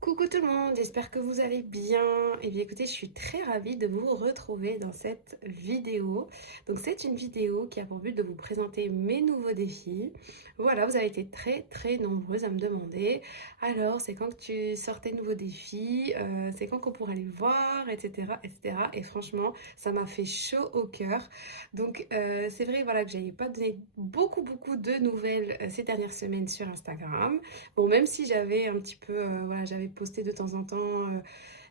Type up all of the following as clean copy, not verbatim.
Coucou tout le monde, j'espère que vous allez bien. Et bien écoutez, je suis très ravie de vous retrouver dans cette vidéo. Donc c'est une vidéo qui a pour but de vous présenter mes nouveaux défis. Voilà, vous avez été très nombreuses à me demander. Alors, c'est quand que tu sors tes nouveaux défis, c'est quand qu'on pourra les voir, etc. etc. Et franchement, ça m'a fait chaud au cœur. Donc c'est vrai voilà, que j'avais pas donné beaucoup de nouvelles ces dernières semaines sur Instagram. Bon, même si j'avais un petit peu, voilà, j'avais posté de temps en temps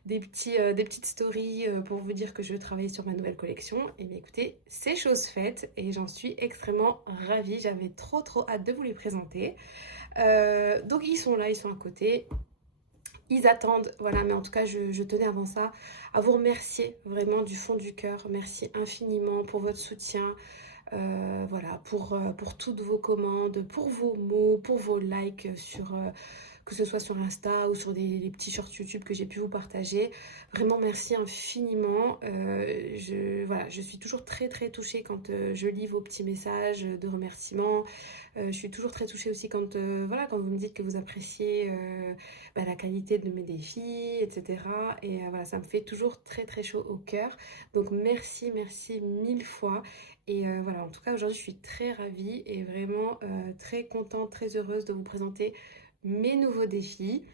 des petites stories pour vous dire que je travaillais sur ma nouvelle collection, et bien écoutez, c'est chose faite et j'en suis extrêmement ravie. J'avais trop hâte de vous les présenter. Donc ils sont là, ils sont à côté. Ils attendent, voilà, mais en tout cas, je tenais avant ça à vous remercier vraiment du fond du cœur. Merci infiniment pour votre soutien, voilà, pour toutes vos commandes, pour vos mots, pour vos likes sur, que ce soit sur Insta ou sur les petits shorts YouTube que j'ai pu vous partager. Vraiment, merci infiniment. Voilà, je suis toujours très touchée quand je lis vos petits messages de remerciements. Je suis toujours très touchée aussi quand, voilà, quand vous me dites que vous appréciez la qualité de mes défis, etc. Et voilà, ça me fait toujours très chaud au cœur. Donc merci mille fois. Et voilà, en tout cas, aujourd'hui, je suis très ravie et vraiment très contente, très heureuse de vous présenter mes nouveaux défis.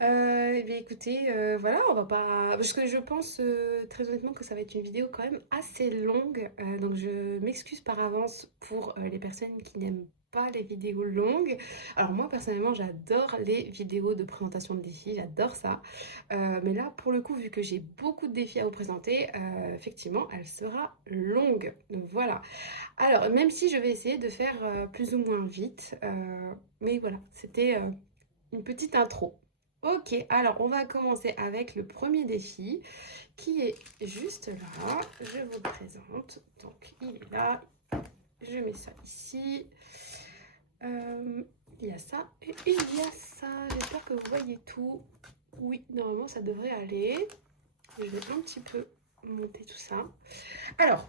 Eh bien écoutez, voilà, on va pas... Parce que je pense très honnêtement que ça va être une vidéo quand même assez longue. Donc je m'excuse par avance pour les personnes qui n'aiment pas les vidéos longues. Alors moi personnellement j'adore les vidéos de présentation de défis, j'adore ça. Mais là pour le coup vu que j'ai beaucoup de défis à vous présenter, effectivement elle sera longue. Donc voilà. Alors même si je vais essayer de faire plus ou moins vite, mais voilà, c'était une petite intro. Ok, alors on va commencer avec le premier défi qui est juste là. Je vous le présente. Donc il est là. Je mets ça ici. Il y a ça et il y a ça. J'espère que vous voyez tout. Oui, normalement ça devrait aller. Je vais un petit peu monter tout ça. Alors,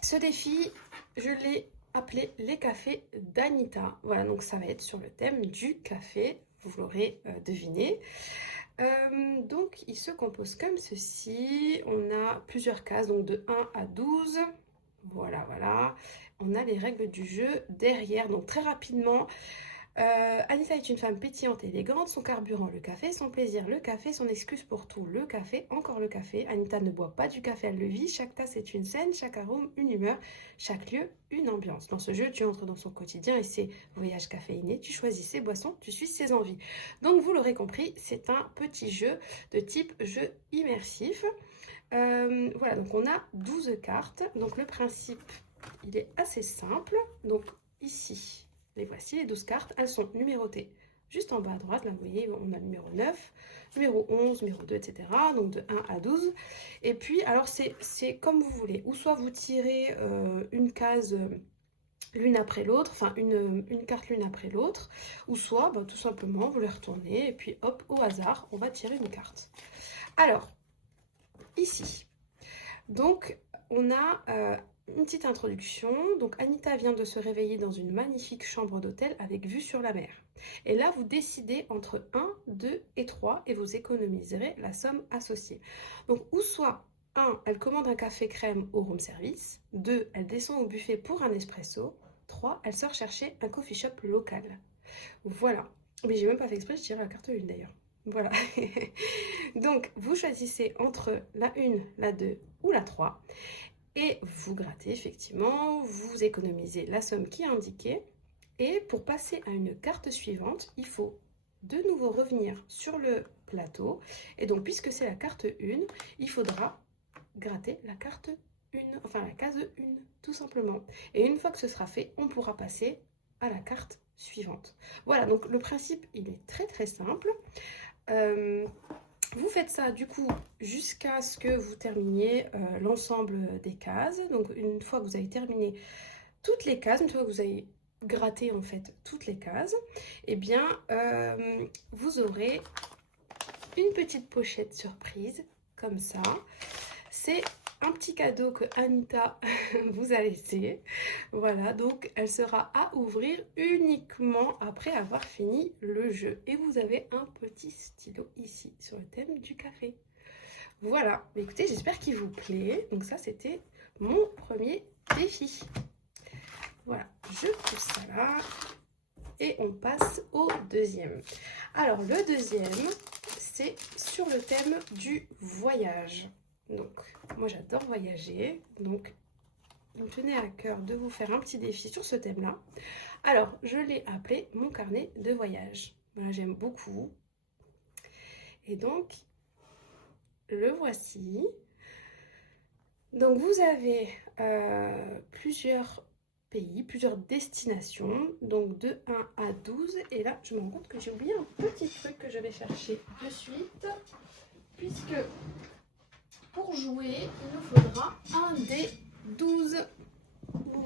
ce défi, je l'ai appelé les cafés d'Anita. Voilà, donc ça va être sur le thème du café. Vous l'aurez deviné. Donc, il se compose comme ceci. On a plusieurs cases, donc de 1 à 12. Voilà. On a les règles du jeu derrière. Donc, très rapidement, Anita est une femme pétillante et élégante. Son carburant, le café. Son plaisir, le café. Son excuse pour tout, le café. Encore le café. Anita ne boit pas du café, elle le vit. Chaque tasse est une scène, chaque arôme, une humeur, chaque lieu, une ambiance. Dans ce jeu, tu entres dans son quotidien et ses voyages caféinés. Tu choisis ses boissons, tu suis ses envies. Donc, vous l'aurez compris, c'est un petit jeu de type jeu immersif. Voilà, donc on a 12 cartes. Donc, le principe, il est assez simple. Donc, ici, les voici, les 12 cartes. Elles sont numérotées juste en bas à droite. Là, vous voyez, on a le numéro 9, numéro 11, numéro 2, etc. Donc de 1 à 12. Et puis, alors, c'est comme vous voulez. Ou soit vous tirez une case l'une après l'autre, enfin une carte l'une après l'autre. Ou soit, tout simplement, vous les retournez. Et puis, hop, au hasard, on va tirer une carte. Alors, ici. Donc, on a une petite introduction. Donc, Anita vient de se réveiller dans une magnifique chambre d'hôtel avec vue sur la mer. Et là, vous décidez entre 1, 2 et 3 et vous économiserez la somme associée. Donc, ou soit 1, elle commande un café crème au room service. 2, elle descend au buffet pour un espresso. 3, elle sort chercher un coffee shop local. Voilà. Mais j'ai même pas fait exprès, je tirais la carte 1 d'ailleurs. Voilà. Donc, vous choisissez entre la 1, la 2 ou la 3 et vous grattez effectivement, vous économisez la somme qui est indiquée. Et pour passer à une carte suivante, il faut de nouveau revenir sur le plateau. Et donc, puisque c'est la carte 1, il faudra gratter la carte 1, enfin la case 1, tout simplement. Et une fois que ce sera fait, on pourra passer à la carte suivante. Voilà, donc le principe, il est très simple. Vous faites ça du coup jusqu'à ce que vous terminiez l'ensemble des cases. Donc une fois que vous avez terminé toutes les cases, une fois que vous avez gratté en fait toutes les cases, eh bien vous aurez une petite pochette surprise comme ça. C'est un petit cadeau que Anita vous a laissé. Voilà, donc elle sera à ouvrir uniquement après avoir fini le jeu. Et vous avez un petit stylo ici sur le thème du café. Voilà, écoutez, j'espère qu'il vous plaît. Donc ça, c'était mon premier défi. Voilà, je pousse ça là. Et on passe au deuxième. Alors, le deuxième, c'est sur le thème du voyage. Donc, moi j'adore voyager. Donc, il me tenait à cœur de vous faire un petit défi sur ce thème-là. Alors, je l'ai appelé mon carnet de voyage. Voilà, j'aime beaucoup. Et donc, le voici. Donc, vous avez plusieurs pays, plusieurs destinations, donc de 1 à 12. Et là, je me rends compte que j'ai oublié un petit truc que je vais chercher de suite, puisque pour jouer, il nous faudra un des 12.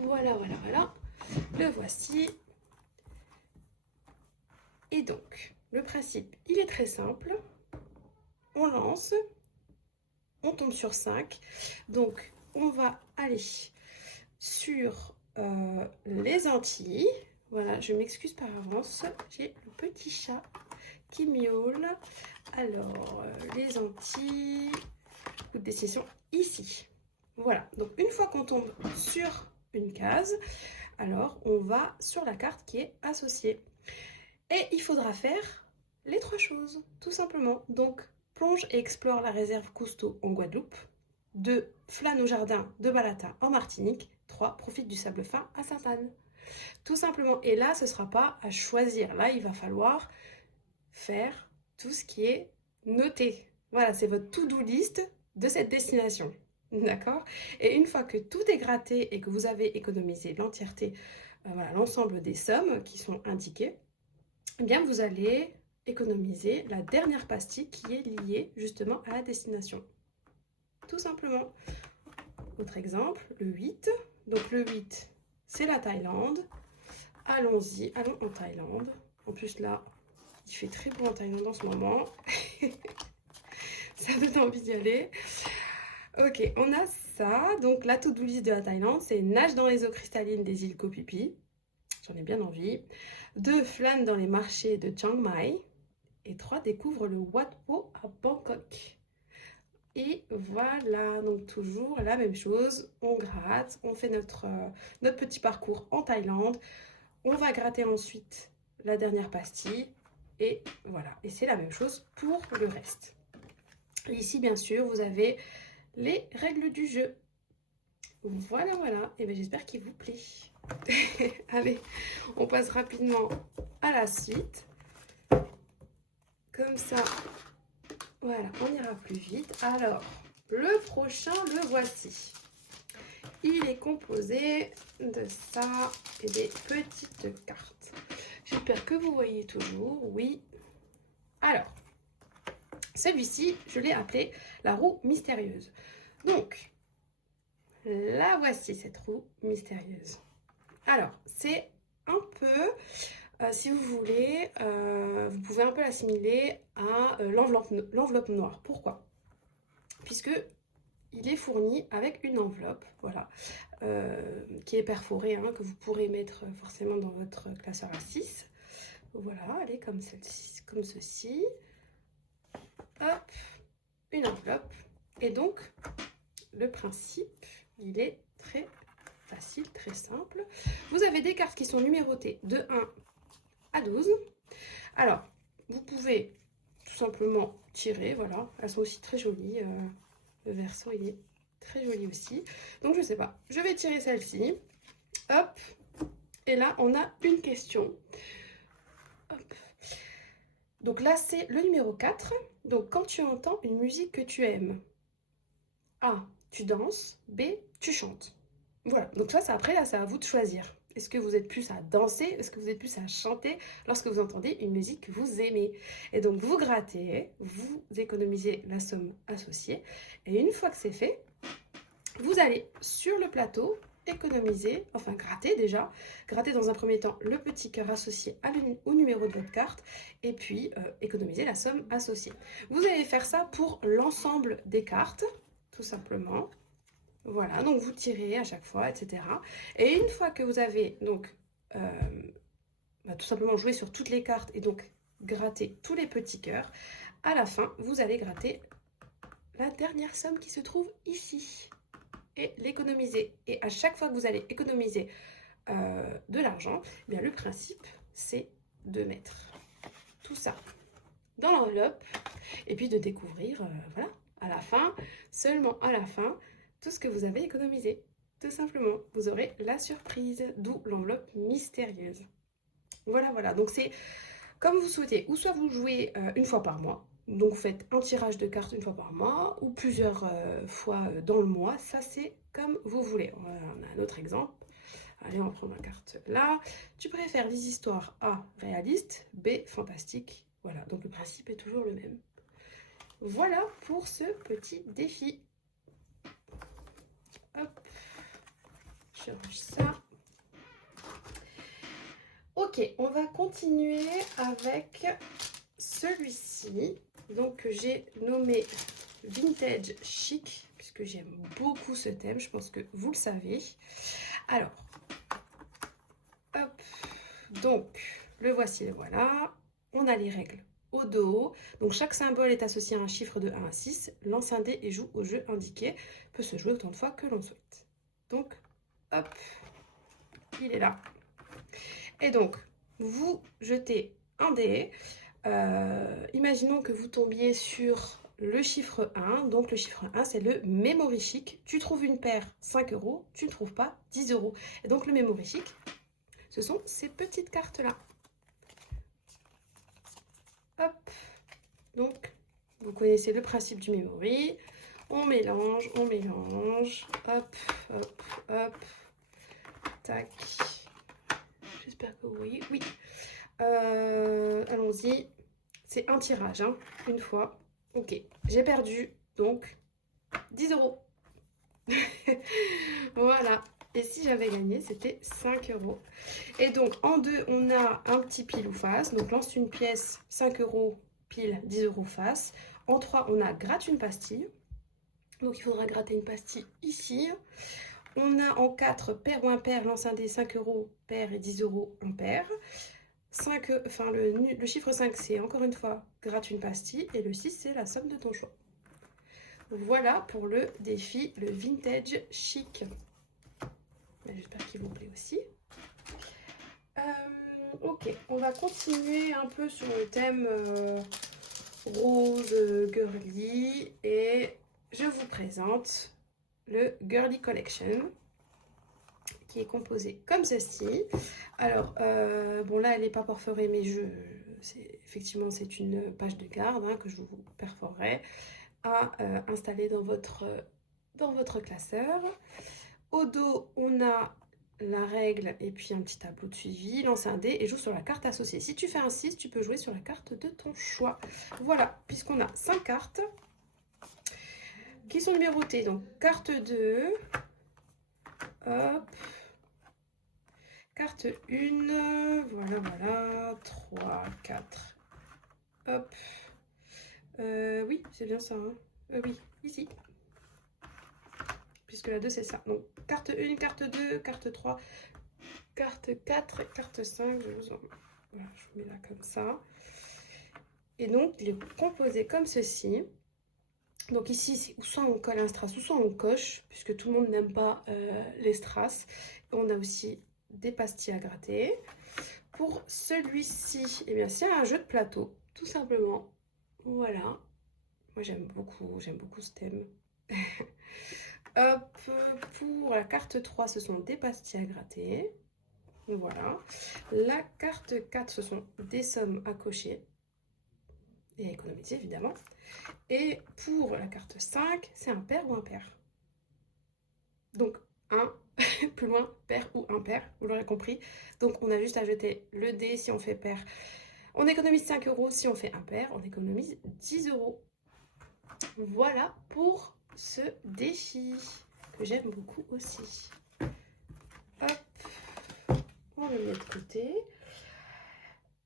Voilà, voilà, voilà. Le voici. Et donc, le principe, il est très simple. On lance, on tombe sur 5. Donc, on va aller sur les Antilles. Voilà, je m'excuse par avance. J'ai le petit chat qui miaule. Alors, les Antilles, coup de destination ici. Voilà, donc une fois qu'on tombe sur une case, alors on va sur la carte qui est associée. Et il faudra faire les 3 choses, tout simplement. Donc, plonge et explore la réserve Cousteau en Guadeloupe. 2. Flâne au jardin de Balata en Martinique. 3. Profite du sable fin à Sainte-Anne. Tout simplement. Et là, ce ne sera pas à choisir. Là, il va falloir faire tout ce qui est noté. Voilà, c'est votre to-do list de cette destination. D'accord? Et une fois que tout est gratté et que vous avez économisé l'entièreté, voilà, l'ensemble des sommes qui sont indiquées, eh bien, vous allez économiser la dernière pastille qui est liée justement à la destination. Tout simplement. Autre exemple, le 8. Donc le 8, c'est la Thaïlande. Allons-y, allons en Thaïlande. En plus là, il fait très beau en Thaïlande en ce moment. Ça donne envie d'y aller. Ok, on a ça. Donc la to-do list de la Thaïlande, c'est nage dans les eaux cristallines des îles Koh Phi Phi. J'en ai bien envie. 2. Flâne dans les marchés de Chiang Mai. Et 3. Découvre le Wat Po à Bangkok. Et voilà, donc toujours la même chose. On gratte, on fait notre petit parcours en Thaïlande. On va gratter ensuite la dernière pastille. Et voilà, et c'est la même chose pour le reste. Ici, bien sûr, vous avez les règles du jeu. Voilà, voilà. Et bien, j'espère qu'il vous plaît. Allez, on passe rapidement à la suite. Comme ça, voilà, on ira plus vite. Alors, le prochain, le voici. Il est composé de ça et des petites cartes. J'espère que vous voyez toujours. Oui. Alors, celui-ci, je l'ai appelé la roue mystérieuse. Donc, la voici, cette roue mystérieuse. Alors, c'est un peu, si vous voulez, vous pouvez un peu l'assimiler à l'enveloppe noire. Pourquoi? Puisque il est fourni avec une enveloppe, voilà, qui est perforée, hein, que vous pourrez mettre forcément dans votre classeur à 6. Voilà, elle est comme celle-ci, comme ceci. Hop, une enveloppe. Et donc, le principe, il est très facile, très simple. Vous avez des cartes qui sont numérotées de 1 à 12. Alors, vous pouvez tout simplement tirer, voilà. Elles sont aussi très jolies. Le verso, il est très joli aussi. Donc, je sais pas. Je vais tirer celle-ci. Hop. Et là, on a une question. Hop. Donc là, c'est le numéro 4. Donc, quand tu entends une musique que tu aimes, A, tu danses. B, tu chantes. Voilà. Donc ça, c'est après, là, c'est à vous de choisir. Est-ce que vous êtes plus à danser? Est-ce que vous êtes plus à chanter lorsque vous entendez une musique que vous aimez? Et donc, vous grattez, vous économisez la somme associée. Et une fois que c'est fait, vous allez sur le plateau économiser, enfin gratter déjà. Gratter dans un premier temps le petit cœur associé au numéro de votre carte et puis économiser la somme associée. Vous allez faire ça pour l'ensemble des cartes, tout simplement. Voilà, donc vous tirez à chaque fois, etc. Et une fois que vous avez donc tout simplement joué sur toutes les cartes et donc gratter tous les petits cœurs, à la fin, vous allez gratter la dernière somme qui se trouve ici et l'économiser. Et à chaque fois que vous allez économiser de l'argent, eh bien le principe, c'est de mettre tout ça dans l'enveloppe et puis de découvrir, voilà, à la fin, seulement à la fin, tout ce que vous avez économisé. Tout simplement, vous aurez la surprise, d'où l'enveloppe mystérieuse. Voilà, voilà, donc c'est comme vous souhaitez, ou soit vous jouez une fois par mois, donc vous faites un tirage de cartes une fois par mois, ou plusieurs fois dans le mois, ça c'est comme vous voulez. On a un autre exemple. Allez, on prend ma carte là. Tu préfères des histoires A, réalistes, B, fantastiques. Voilà, donc le principe est toujours le même. Voilà pour ce petit défi. Hop, je range ça. Ok, on va continuer avec celui-ci. Donc j'ai nommé Vintage Chic, puisque j'aime beaucoup ce thème, je pense que vous le savez. Alors, hop, donc le voici, le voilà. On a les règles au dos. Donc chaque symbole est associé à un chiffre de 1 à 6. Lance un dé et joue au jeu indiqué. Peut se jouer autant de fois que l'on souhaite. Donc, hop, il est là. Et donc, vous jetez un dé. Imaginons que vous tombiez sur le chiffre 1. Donc le chiffre 1, c'est le Memory Chic. Tu trouves une paire, 5 €. Tu ne trouves pas, 10 €. Et donc le Memory Chic, ce sont ces petites cartes-là. Hop. Donc, vous connaissez le principe du Memory. On mélange, on mélange. Hop, hop, hop. Tac. J'espère que oui. Oui. Allons-y. C'est un tirage, hein, une fois. Ok, j'ai perdu, donc 10 €. Voilà. Et si j'avais gagné, c'était 5 €. Et donc, en deux, on a un petit pile ou face. Donc, lance une pièce, 5 €, pile, 10 € face. En 3, on a gratte une pastille. Donc, il faudra gratter une pastille ici. On a en 4, paire ou impair, lance un dé, 5 €, paire et 10 € impair. 5, enfin, le chiffre 5, c'est encore une fois, gratte une pastille. Et le 6, c'est la somme de ton choix. Voilà pour le défi, le Vintage Chic. J'espère qu'il vous plaît aussi. Ok, on va continuer un peu sur le thème rose, girly. Et je vous présente le Girly Collection, qui est composé comme ceci. Alors, bon là, elle n'est pas perforée, mais effectivement, c'est une page de garde, hein, que je vous perforerai à installer dans votre classeur. Au dos, on a la règle et puis un petit tableau de suivi. Lance un dé et joue sur la carte associée. Si tu fais un 6, tu peux jouer sur la carte de ton choix. Voilà, puisqu'on a 5 cartes qui sont numérotées. Donc, carte 2, hop, carte 1, voilà, voilà, 3, 4, hop. Oui, c'est bien ça, hein. Oui, ici. Puisque la 2, c'est ça. Donc, carte 1, carte 2, carte 3, carte 4, carte 5. Voilà, je vous mets là comme ça. Et donc, il est composé comme ceci. Donc ici, c'est soit on colle un strass, ou soit on coche, puisque tout le monde n'aime pas les strass. On a aussi des pastilles à gratter. Pour celui-ci, eh bien, c'est un jeu de plateau, tout simplement. Voilà. Moi, j'aime beaucoup ce thème. Hop, pour la carte 3, ce sont des pastilles à gratter. Voilà. La carte 4, ce sont des sommes à cocher et à économiser, évidemment. Et pour la carte 5, c'est un pair ou impair. Donc, 1, plus loin, pair ou impair, vous l'aurez compris. Donc, on a juste à jeter le dé si on fait pair. On économise 5 €. Si on fait impair, on économise 10 €. Voilà pour ce défi que j'aime beaucoup aussi. Hop, on le met de côté.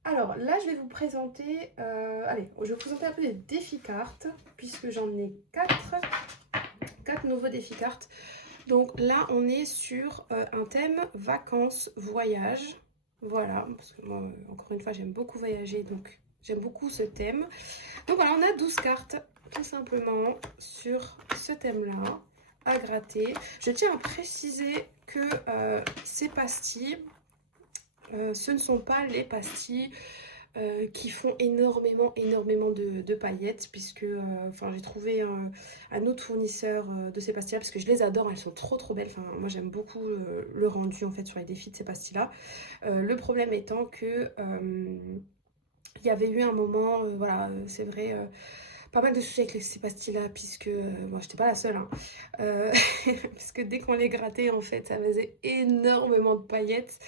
Alors là, je vais vous présenter, allez, je vais vous présenter un peu des défis cartes, puisque j'en ai 4 nouveaux défis cartes. Donc là, on est sur un thème vacances, voyage. Voilà, parce que moi, encore une fois, j'aime beaucoup voyager, donc j'aime beaucoup ce thème. Donc voilà, on a 12 cartes, tout simplement, sur ce thème-là, à gratter. Je tiens à préciser que ces pastilles, ce ne sont pas les pastilles qui font énormément de paillettes, puisque enfin j'ai trouvé un autre fournisseur de ces pastilles parce que je les adore, elles sont trop belles. Enfin, moi j'aime beaucoup le rendu en fait sur les défis de ces pastilles là. Le problème étant que il y avait eu un moment, voilà, c'est vrai, pas mal de soucis avec ces pastilles-là, puisque moi j'étais pas la seule, hein. Euh, parce que dès qu'on les grattait, en fait, ça faisait énormément de paillettes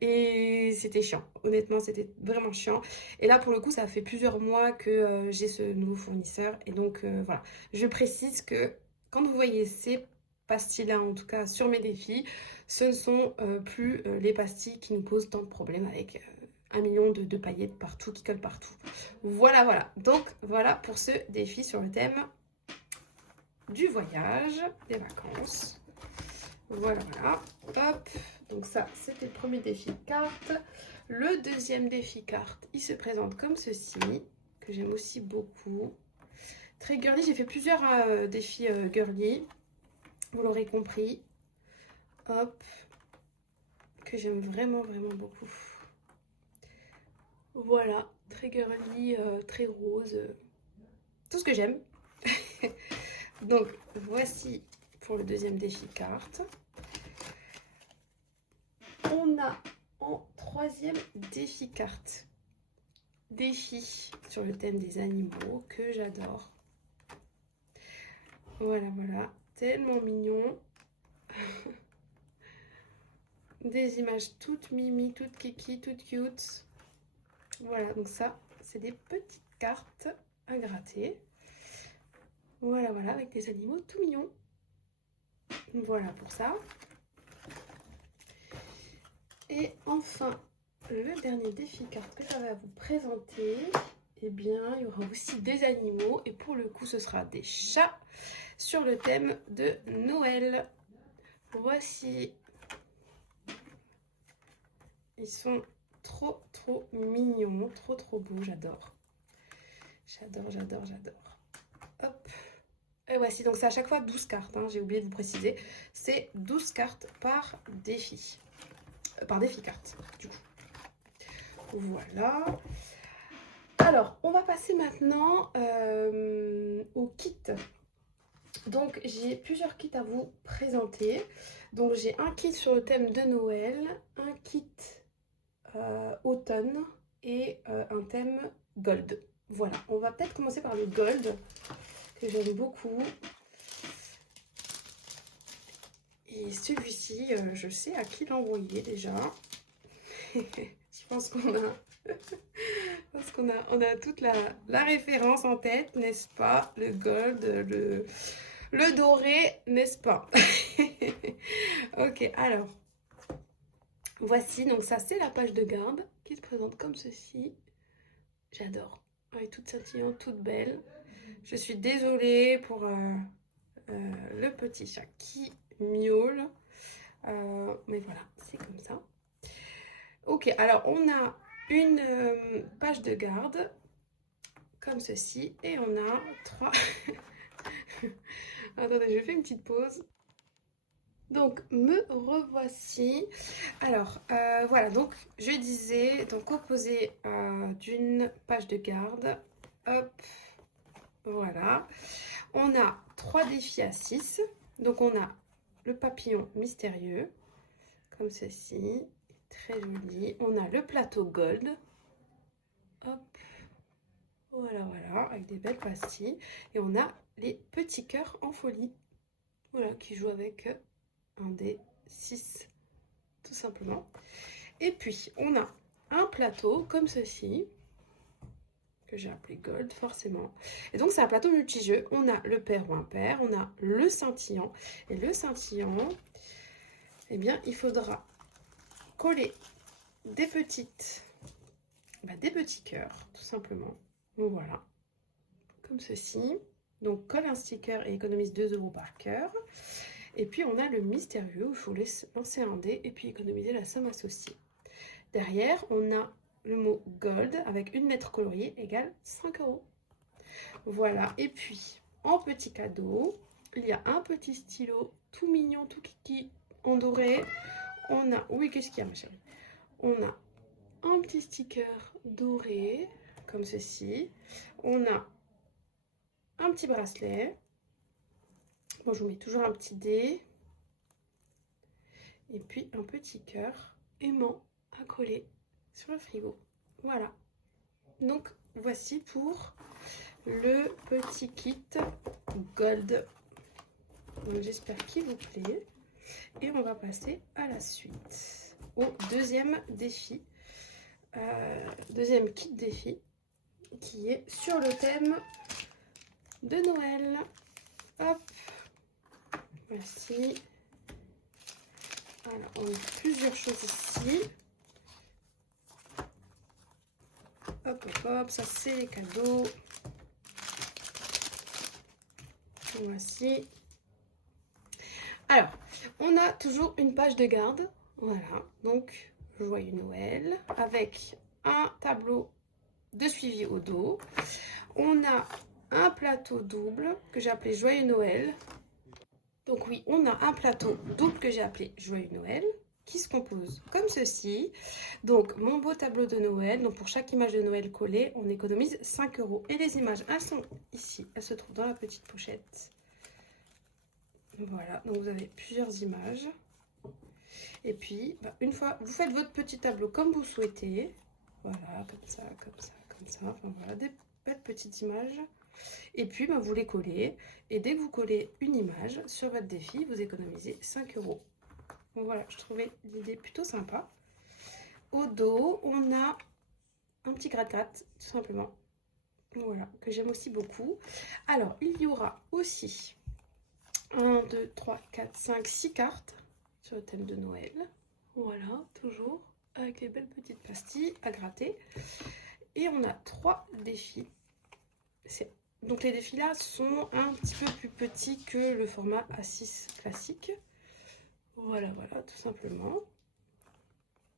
et c'était chiant. Honnêtement, c'était vraiment chiant. Et là, pour le coup, ça fait plusieurs mois que j'ai ce nouveau fournisseur et donc voilà. Je précise que quand vous voyez ces pastilles-là, en tout cas sur mes défis, ce ne sont plus les pastilles qui nous posent tant de problèmes avec 1 million de paillettes partout, qui collent partout. Voilà. Donc, voilà pour ce défi sur le thème du voyage, des vacances. Voilà. Hop. Donc ça, c'était le premier défi carte. Le deuxième défi carte, il se présente comme ceci, que j'aime aussi beaucoup. Très girly. J'ai fait plusieurs défis girly. Vous l'aurez compris. Hop. Que j'aime vraiment beaucoup. Voilà, très girly, très rose, tout ce que j'aime. Donc voici pour le deuxième défi carte. On a en troisième défi carte, défi sur le thème des animaux que j'adore. Voilà, tellement mignon. Des images toutes mimi, toutes kiki, toutes cute. Voilà, donc ça, c'est des petites cartes à gratter. Voilà, avec des animaux tout mignons. Voilà pour ça. Et enfin, le dernier défi carte que j'avais à vous présenter, eh bien, il y aura aussi des animaux. Et pour le coup, ce sera des chats sur le thème de Noël. Voici. Ils sont trop mignons, trop beaux, j'adore. J'adore. Hop. Et voici, donc c'est à chaque fois 12 cartes, hein, j'ai oublié de vous préciser. C'est 12 cartes par défi. Par défi carte, du coup. Voilà. Alors, on va passer maintenant au kit. Donc, j'ai plusieurs kits à vous présenter. Donc, j'ai un kit sur le thème de Noël, un kit automne et un thème gold. Voilà, on va peut-être commencer par le gold, que j'aime beaucoup. Et celui-ci, je sais à qui l'envoyer déjà. Je pense qu'on a... Parce qu'on a toute la référence en tête, n'est-ce pas? Le gold, le doré, n'est-ce pas? Ok, alors, voici, donc ça c'est la page de garde qui se présente comme ceci. J'adore. Elle est toute scintillante, toute belle. Je suis désolée pour le petit chat qui miaule. Mais voilà, c'est comme ça. Ok, alors on a une page de garde comme ceci et on a 3... Attendez, je fais une petite pause. Donc me revoici. Alors voilà, donc je disais, donc composé d'une page de garde. Hop, voilà. On a 3 défis à 6. Donc on a le papillon mystérieux, comme ceci, très joli. On a le plateau gold. Hop, voilà, avec des belles pastilles. Et on a les petits cœurs en folie. Voilà, qui jouent avec un des 6, tout simplement. Et puis, on a un plateau comme ceci, que j'ai appelé gold, forcément. Et donc, c'est un plateau multijeu. On a le pair ou impair, on a le scintillant. Et le scintillant, eh bien, il faudra coller des petits cœurs, tout simplement. Donc, voilà, comme ceci. Donc, colle un sticker et économise 2 € par cœur. Et puis on a le mystérieux où il faut lancer un dé et puis économiser la somme associée. Derrière, on a le mot gold avec une lettre coloriée égale 5 euros. Voilà, et puis en petit cadeau, il y a un petit stylo tout mignon, tout kiki en doré. On a, oui, qu'est-ce qu'il y a ma chérie? On a un petit sticker doré, comme ceci. On a un petit bracelet. Bon, je vous mets toujours un petit dé. Et puis un petit cœur aimant à coller sur le frigo. Voilà. Donc, voici pour le petit kit Gold. J'espère qu'il vous plaît. Et on va passer à la suite. Au deuxième défi. Deuxième kit défi. Qui est sur le thème de Noël. Hop. Voici. Alors, on a plusieurs choses ici. Hop, hop, hop. Ça, c'est les cadeaux. Voici. Alors, on a toujours une page de garde. Voilà. Donc, joyeux Noël. Avec un tableau de suivi au dos. On a un plateau double que j'ai appelé Joyeux Noël. Donc oui, on a un plateau double que j'ai appelé Joyeux Noël qui se compose comme ceci. Donc mon beau tableau de Noël, donc pour chaque image de Noël collée, on économise 5 euros. Et les images, elles sont ici, elles se trouvent dans la petite pochette. Voilà, donc vous avez plusieurs images. Et puis, une fois, vous faites votre petit tableau comme vous souhaitez. Voilà, comme ça, comme ça, comme ça. Enfin voilà, des belles petites images. Et puis, vous les collez. Et dès que vous collez une image sur votre défi, vous économisez 5 euros. Donc voilà, je trouvais l'idée plutôt sympa. Au dos, on a un petit gratte-gratte, tout simplement. Voilà, que j'aime aussi beaucoup. Alors, il y aura aussi 1, 2, 3, 4, 5, 6 cartes sur le thème de Noël. Voilà, toujours avec les belles petites pastilles à gratter. Et on a 3 défis. Donc les défis là sont un petit peu plus petits que le format A6 classique. Voilà, voilà, tout simplement.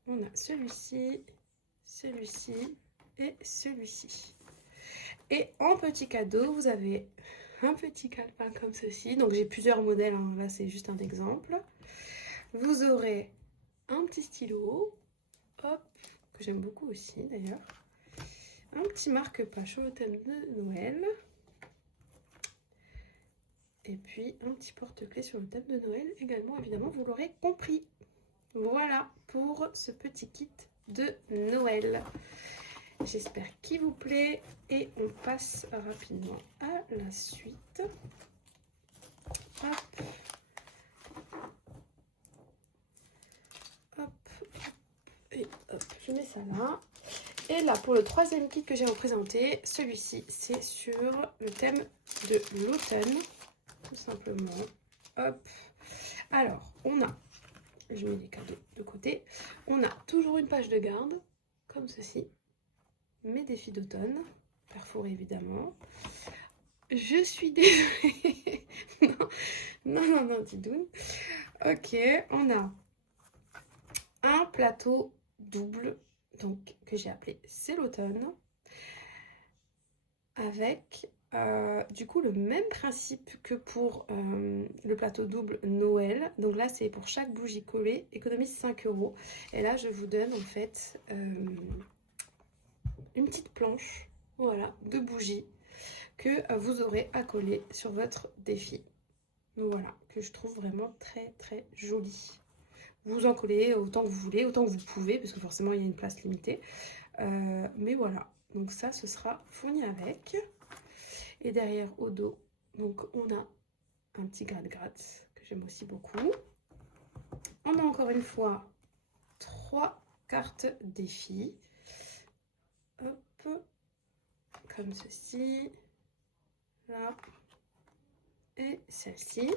On a celui-ci, celui-ci et celui-ci. Et en petit cadeau, vous avez un petit calepin comme ceci. Donc j'ai plusieurs modèles, hein. Là c'est juste un exemple. Vous aurez un petit stylo, hop, que j'aime beaucoup aussi d'ailleurs. Un petit marque-page sur le thème de Noël. Et puis un petit porte-clés sur le thème de Noël également, évidemment, vous l'aurez compris. Voilà pour ce petit kit de Noël. J'espère qu'il vous plaît et on passe rapidement à la suite. Hop. Hop. Et hop, je mets ça là. Et là, pour le troisième kit que j'ai représenté, celui-ci, c'est sur le thème de l'automne, tout simplement. Hop. Alors, on a, je mets les cadeaux de côté, on a toujours une page de garde, comme ceci. Mes défis d'automne, perforés évidemment. Je suis désolée. non, Didoun. Ok, on a un plateau double, donc que j'ai appelé C'est l'automne, avec du coup le même principe que pour le plateau double Noël. Donc là c'est pour chaque bougie collée, économise 5 euros. Et là je vous donne en fait une petite planche, voilà, de bougies que vous aurez à coller sur votre défi. Donc voilà, que je trouve vraiment très très joli. Vous en collez autant que vous voulez, autant que vous pouvez, parce que forcément il y a une place limitée. Mais voilà, donc ça ce sera fourni avec. Et derrière au dos, donc on a un petit gratte-gratte que j'aime aussi beaucoup. On a encore une fois 3 cartes défis. Hop, comme ceci. Là. Et celle-ci.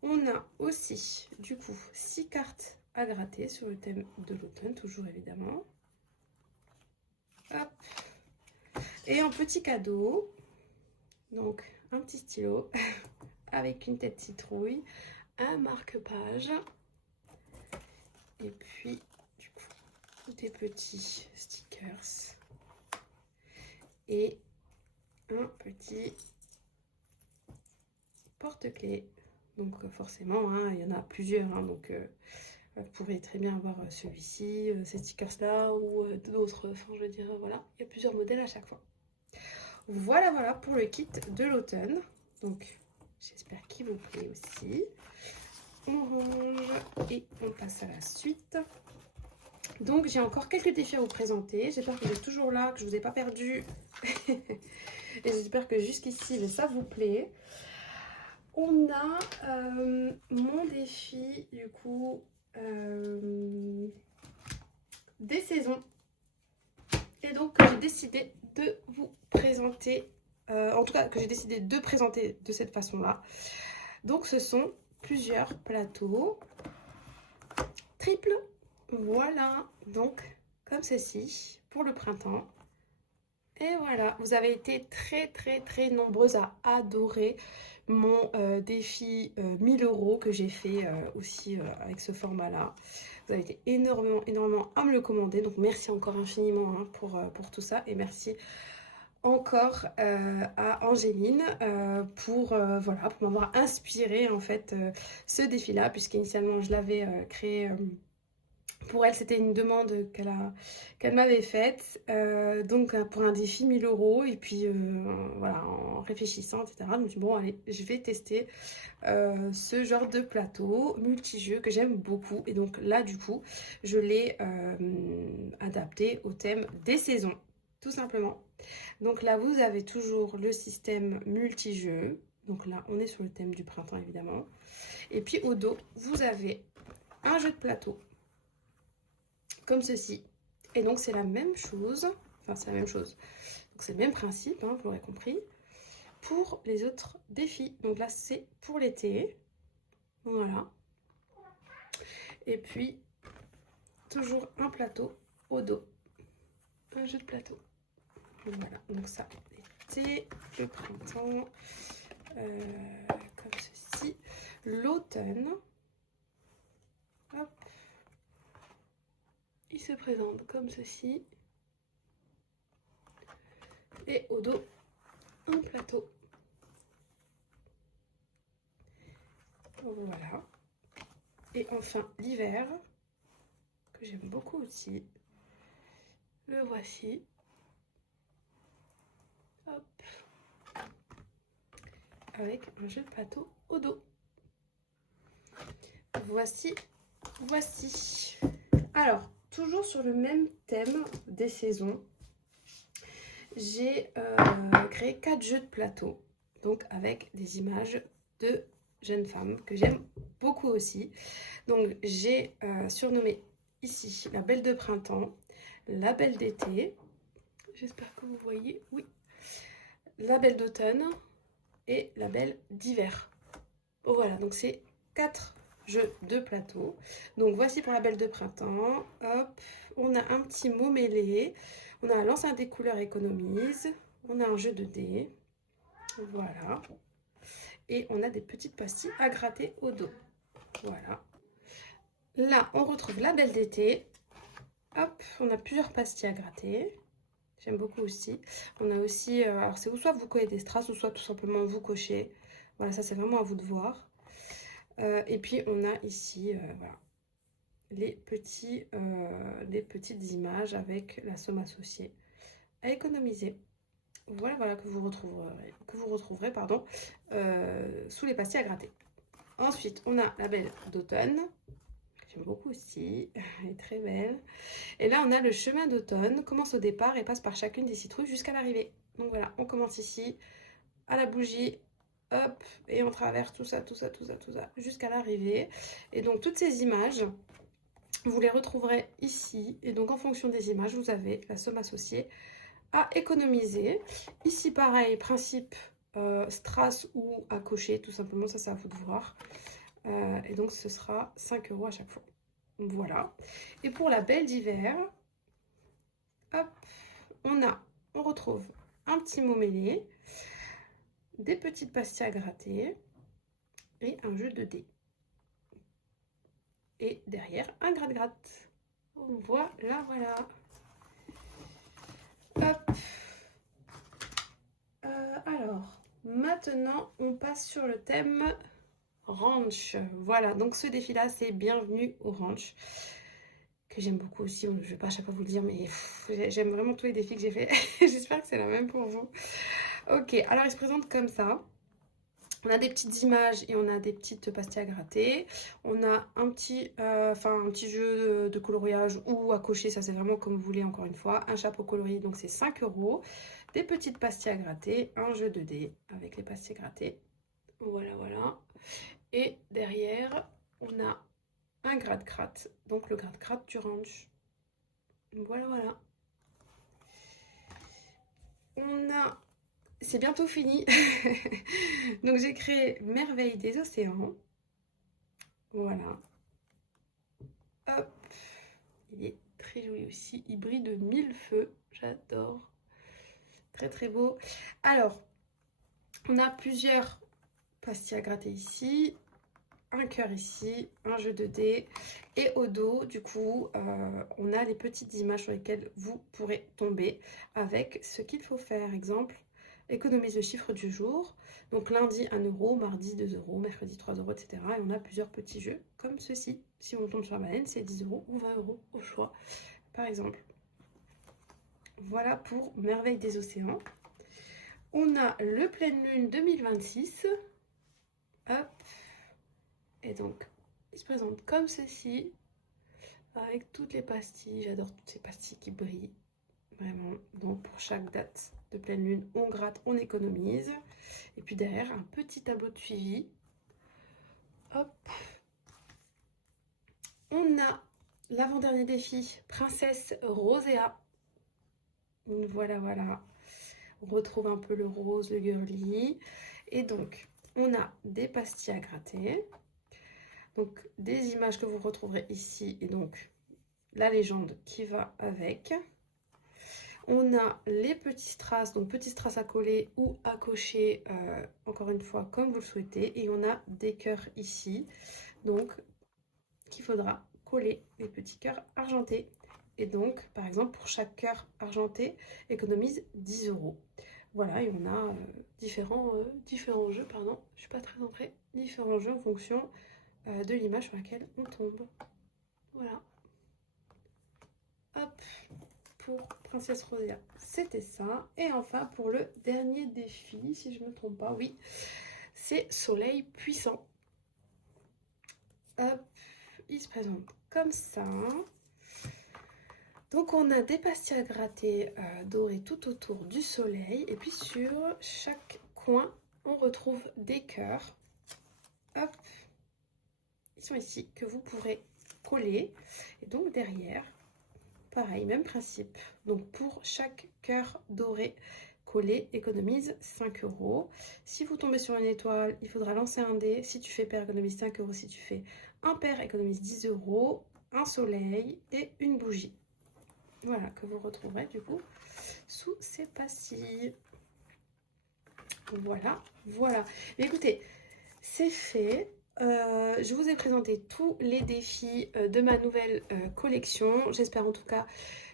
On a aussi, du coup, 6 cartes à gratter sur le thème de l'automne, toujours évidemment. Hop. Et en petit cadeau, donc un petit stylo avec une tête citrouille, un marque-page. Et puis, du coup, des petits stickers. Et un petit porte-clés. Donc forcément, hein, il y en a plusieurs. Hein, donc vous pourrez très bien avoir celui-ci, ces stickers-là ou d'autres. Enfin, je veux dire, voilà, il y a plusieurs modèles à chaque fois. Voilà, voilà pour le kit de l'automne. Donc, j'espère qu'il vous plaît aussi. On range et on passe à la suite. Donc, j'ai encore quelques défis à vous présenter. J'espère que vous êtes toujours là, que je ne vous ai pas perdu. Et j'espère que jusqu'ici, ça vous plaît. On a mon défi, du coup, des saisons. Et donc, j'ai décidé de vous présenter, en tout cas, que j'ai décidé de présenter de cette façon-là. Donc, ce sont plusieurs plateaux triples. Voilà, donc, comme ceci, pour le printemps. Et voilà, vous avez été très nombreuses à adorer mon défi 1000 € que j'ai fait aussi avec ce format-là. Vous avez été énormément à me le commander. Donc merci encore infiniment hein, pour tout ça. Et merci encore à Angéline pour m'avoir inspiré en fait ce défi-là. Puisqu'initialement je l'avais créé... pour elle, c'était une demande qu'elle m'avait faite, donc pour un défi 1000 €. Et puis voilà, en réfléchissant, etc., je me suis dit, bon, allez, je vais tester ce genre de plateau multi-jeux que j'aime beaucoup. Et donc là, du coup, je l'ai adapté au thème des saisons, tout simplement. Donc là, vous avez toujours le système multi-jeux. Donc là, on est sur le thème du printemps, évidemment. Et puis au dos, vous avez un jeu de plateau comme ceci. Et donc c'est la même chose, enfin c'est la même chose, donc c'est le même principe, hein, vous l'aurez compris, pour les autres défis. Donc là c'est pour l'été, voilà. Et puis toujours un plateau au dos, un jeu de plateau. Voilà, donc ça, l'été, le printemps, comme ceci, l'automne. Hop, il se présente comme ceci. Et au dos, un plateau. Voilà. Et enfin, l'hiver, que j'aime beaucoup aussi. Le voici. Hop. Avec un jeu de plateau au dos. Voici. Alors, toujours sur le même thème des saisons, j'ai créé 4 jeux de plateau. Donc avec des images de jeunes femmes que j'aime beaucoup aussi. Donc j'ai surnommé ici la belle de printemps, la belle d'été. J'espère que vous voyez, oui. La belle d'automne et la belle d'hiver. Voilà, donc c'est 4 jeux de plateau. Donc voici pour la belle de printemps. Hop, on a un petit mot mêlé. On a l'enceinte des couleurs économise. On a un jeu de dés. Voilà. Et on a des petites pastilles à gratter au dos. Voilà. Là, on retrouve la belle d'été. Hop, on a plusieurs pastilles à gratter. J'aime beaucoup aussi. On a aussi, alors c'est soit vous collez des strass ou soit tout simplement vous cochez. Voilà, ça c'est vraiment à vous de voir. Et puis on a ici, voilà, les petites images avec la somme associée à économiser. Voilà, que vous retrouverez pardon, sous les pastilles à gratter. Ensuite, on a la belle d'automne. J'aime beaucoup aussi, elle est très belle. Et là, on a le chemin d'automne, commence au départ et passe par chacune des citrouilles jusqu'à l'arrivée. Donc voilà, on commence ici, à la bougie, hop, et on traverse tout ça, jusqu'à l'arrivée. Et donc, toutes ces images, vous les retrouverez ici. Et donc, en fonction des images, vous avez la somme associée à économiser. Ici, pareil, principe strass ou à cocher, tout simplement, ça c'est à vous de voir. Et donc, ce sera 5 € à chaque fois. Voilà. Et pour la belle d'hiver, hop, on retrouve un petit mot mêlé, des petites pastilles à gratter et un jeu de dés. et derrière un gratte-gratte. Voilà, voilà. Hop. Alors, maintenant, on passe sur le thème ranch. Voilà, donc ce défi-là, c'est Bienvenue au ranch, que j'aime beaucoup aussi. Je ne vais pas à chaque fois vous le dire, mais j'aime vraiment tous les défis que j'ai fait. J'espère que c'est la même pour vous. Ok, alors il se présente comme ça. On a des petites images et on a des petites pastilles à gratter. On a un petit jeu de coloriage ou à cocher, ça c'est vraiment comme vous voulez encore une fois. Un chapeau colorié, donc c'est 5 €. Des petites pastilles à gratter, un jeu de dés avec les pastilles grattées. Voilà, voilà. Et derrière, on a un gratte-gratte, donc le gratte-gratte du ranch. Voilà, voilà. On a... C'est bientôt fini. Donc j'ai créé Merveille des océans. Voilà. Hop. Il est très joli aussi. Il brille de mille feux. J'adore. Très très beau. Alors, on a plusieurs pastilles à gratter ici. Un cœur ici, un jeu de dés, et au dos du coup on a les petites images sur lesquelles vous pourrez tomber avec ce qu'il faut faire. Exemple, économise le chiffre du jour, donc lundi 1 €, mardi 2 €, mercredi 3 €, etc. Et on a plusieurs petits jeux comme ceci. Si on tombe sur la baleine, c'est 10 € ou 20 € au choix par exemple. Voilà pour Merveille des océans. On a le pleine lune 2026. Hop. Et donc, il se présente comme ceci, avec toutes les pastilles. J'adore toutes ces pastilles qui brillent, vraiment. Donc, pour chaque date de pleine lune, on gratte, on économise. Et puis derrière, un petit tableau de suivi. Hop. On a l'avant-dernier défi, Princesse Rosea. Voilà, voilà. On retrouve un peu le rose, le girly. Et donc, on a des pastilles à gratter. Donc, des images que vous retrouverez ici. Et donc, la légende qui va avec. On a les petits strass, donc petits strass à coller ou à cocher, encore une fois, comme vous le souhaitez. Et on a des cœurs ici, donc qu'il faudra coller les petits cœurs argentés. Et donc, par exemple, pour chaque cœur argenté, économise 10 €. Voilà, et on a différents jeux, pardon, je suis pas très entrée, différents jeux en fonction de l'image sur laquelle on tombe. Voilà. Hop, pour Princesse Rosea, c'était ça. Et enfin, pour le dernier défi, si je ne me trompe pas, oui, c'est Soleil puissant. Hop, il se présente comme ça. Donc on a des pastilles à gratter dorées tout autour du soleil. Et puis sur chaque coin, on retrouve des cœurs. Hop, ils sont ici, que vous pourrez coller. Et donc derrière, pareil, même principe. Donc pour chaque cœur doré collé, économise 5 €. Si vous tombez sur une étoile, il faudra lancer un dé. Si tu fais pair, économise 5 €. Si tu fais impair, économise 10 €. Un soleil et une bougie. Voilà, que vous retrouverez du coup sous ces pastilles. Voilà, voilà. Mais écoutez, c'est fait. Je vous ai présenté tous les défis de ma nouvelle collection. J'espère en tout cas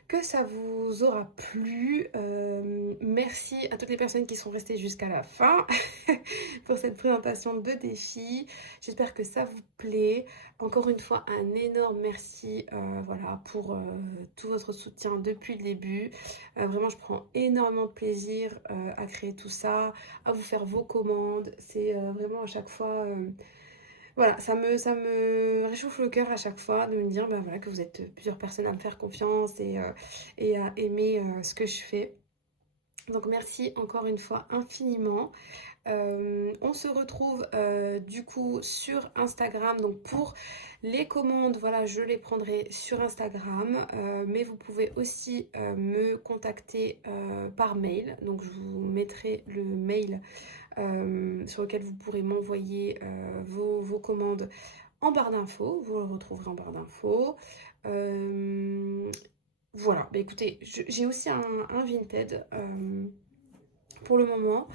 que ça vous aura plu. Merci à toutes les personnes qui sont restées jusqu'à la fin pour cette présentation de défis. J'espère que ça vous plaît. Encore une fois, un énorme merci voilà, pour tout votre soutien depuis le début. Vraiment, je prends énormément de plaisir à créer tout ça, à vous faire vos commandes. C'est vraiment à chaque fois... voilà, ça me réchauffe le cœur à chaque fois de me dire bah, voilà, que vous êtes plusieurs personnes à me faire confiance et à aimer ce que je fais. Donc merci encore une fois infiniment. On se retrouve du coup sur Instagram. Donc pour les commandes, voilà, je les prendrai sur Instagram. Mais vous pouvez aussi me contacter par mail. Donc je vous mettrai le mail sur lequel vous pourrez m'envoyer vos commandes en barre d'infos. Vous le retrouverez en barre d'infos. Voilà, bah écoutez, j'ai aussi un Vinted pour le moment.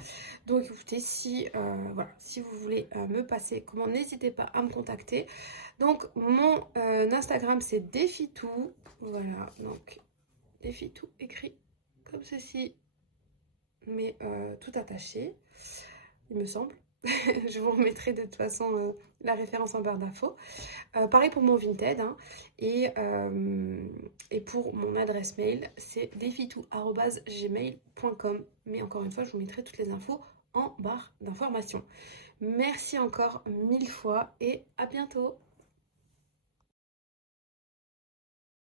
Donc écoutez, si, voilà, si vous voulez me passer comment, n'hésitez pas à me contacter. Donc mon Instagram c'est Défi-tout. Voilà, donc Défi-tout écrit comme ceci, mais tout attaché, il me semble. Je vous remettrai de toute façon la référence en barre d'infos. Pareil pour mon Vinted, hein. Et pour mon adresse mail, c'est defitou@gmail.com. Mais encore une fois, je vous mettrai toutes les infos en barre d'informations. Merci encore 1000 fois et à bientôt.